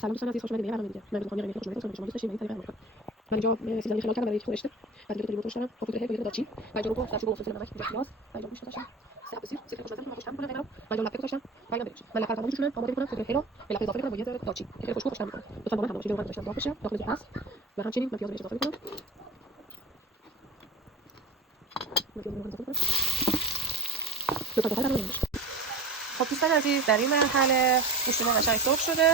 سلام دوستان عزیز، خوش اومدید به برنامه دیگه. من میخوام یه قیمتی خوشمزه واسه شما دوست داشتین این طریق کنم. من اینجا سیزن خلال کردم برای خودشته. بعد اینجا لیمو داشتم، با پودر هل و دارچین. و اینجا رو سرچوب واسه نمک، اینجا پیاز. و اینجا گوشت داشتم. سه بسیار سیب خوشمزه رو خوشم کنم قیمت. و اینجا لپه داشتم. و اینجا برنج. من لپه رو میشونم، آماده میکنم پودر هل رو به لپه اضافه کنم با یه ذره دارچین. که خوشبو خوشم میکنه. لطفاً با من همراه باشید. من داشتم داغ بشه داخل زیر هست. و همچنین من پیاز رو اضافه میکنم. خب دوستان عزیز، در این مرحله گوشت ما قشنگ سرخ شده،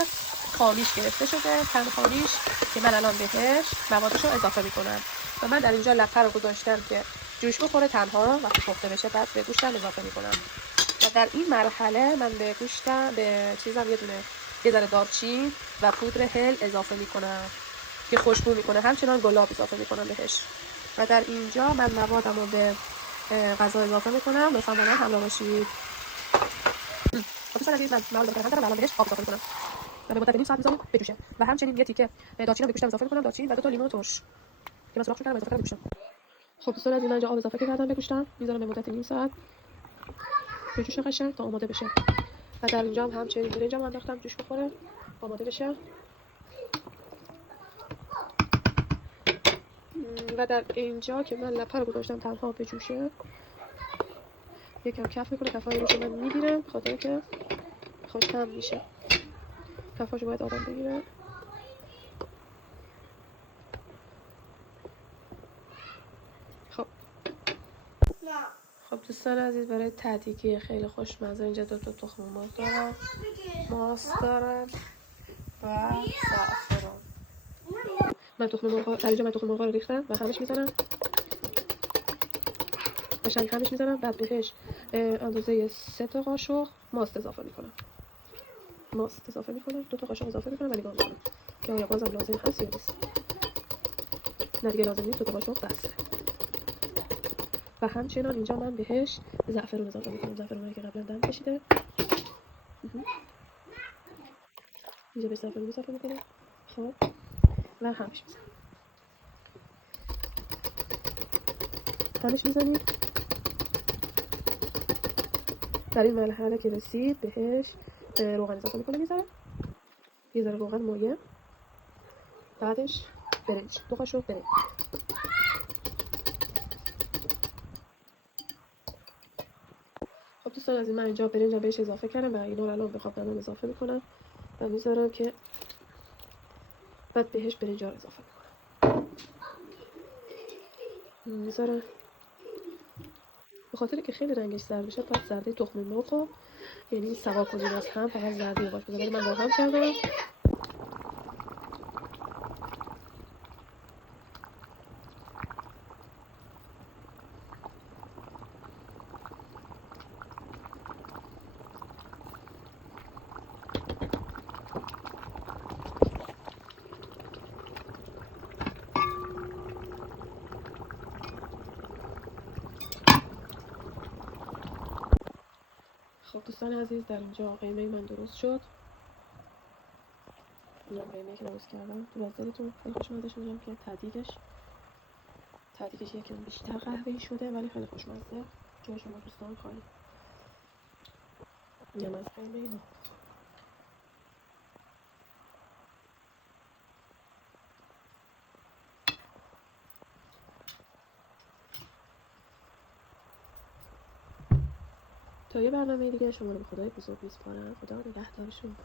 خامیش گرفته شده، تن خامیش که من الان بهش موادش رو اضافه میکنم. و من در اینجا لپه رو گذاشتم که جوش بخوره تنها وقتی پخته بشه، بعد به گوشتم اضافه میکنم. و در این مرحله من به گوشتم به چیزم یه ذره دارچین و پودر هل اضافه میکنم که خوشبو میکنه. همچنان گلاب اضافه میکنم بهش. و در اینجا من موادم رو به غذا اضافه میکنم. لطفاً با من همراه باشید. دوستان عزیز، من مواد رو دارم الان بهش آب اضافه میکنم و به مدت نیم ساعت میذاریم بجوشه. و همچنین یه تیکه دارچین رو به گوشتم اضافه میکنم، دارچین و 2 تا لیمون ترش که من سراغ کردم اضافه کردم به گوشتم. خب دوستان عزیز، من اینجا آب اضافه کردم به گوشتم، میذارم به مدت نیم ساعت بجوشه قشنگ تا آماده بشه. و در اینجا هم همچنین برنجم انداختم جوش بخوره آماده بشه. و در اینجا که من لپه رو گذاشتم تنها بجوشه، یکم کف میکنه، کفای روش من میگیرم به خاطر که خوشم میشه. کفاشو باید آدم بگیره. خب دوستان عزیز، برای ته‌دیگی خیلی خوشمزه اینجا 2 تا تخم مرغ دارم، ماست دارم و زعفران. من تخم مرغ رو ریختم و همش میذارم قشنگ همش میذارم. بعد بهش اندازه 3 تا قاشق ماست اضافه میکنم. 2 تا قاشق اضافه میکنم و نگاه میکنم که آیا بازم لازم هست یا نیست. نه دیگه لازم نیست، 2 تا قاشق بس. و همچنان اینجا من بهش زعفران اضافه میکنم، زعفرانی که قبلا دم کشیده. اینجا بهش زعفران اضافه میکنم. خب و همش میزنیم. در این مرحله که رسید بهش روغن اضافه میکنم، یه ذره روغن مایه. بعدش برنج، 2 قاشق برنج. خب دوستان عزیز، من اینجا برنج بهش اضافه کردم و اینا رو الان به قابلمه اضافه میکنم و میذارم که بعد بهش برنج رو اضافه میکنم. میذارم به خاطر که خیلی رنگش زرد بشه، بعد زرده تخم مرغ یعنی سوا کنیم از هم، فقط زرده باش بذارم. من با هم کردم. خب دوستان عزیز، در اینجا قیمه من درست شد. اینجا قیمه که درست کردم تو بازدارتون خیلی خوشمزه میگم که ته‌دیگش یکم بیشتر قهوه‌ای شده ولی خیلی خوشمزه. جای شما دوستان خالی. اینم از قیمه ما. تا یه برنامه دیگه شما رو به خدای بزرگ میسپارم. خدا نگهدارشون.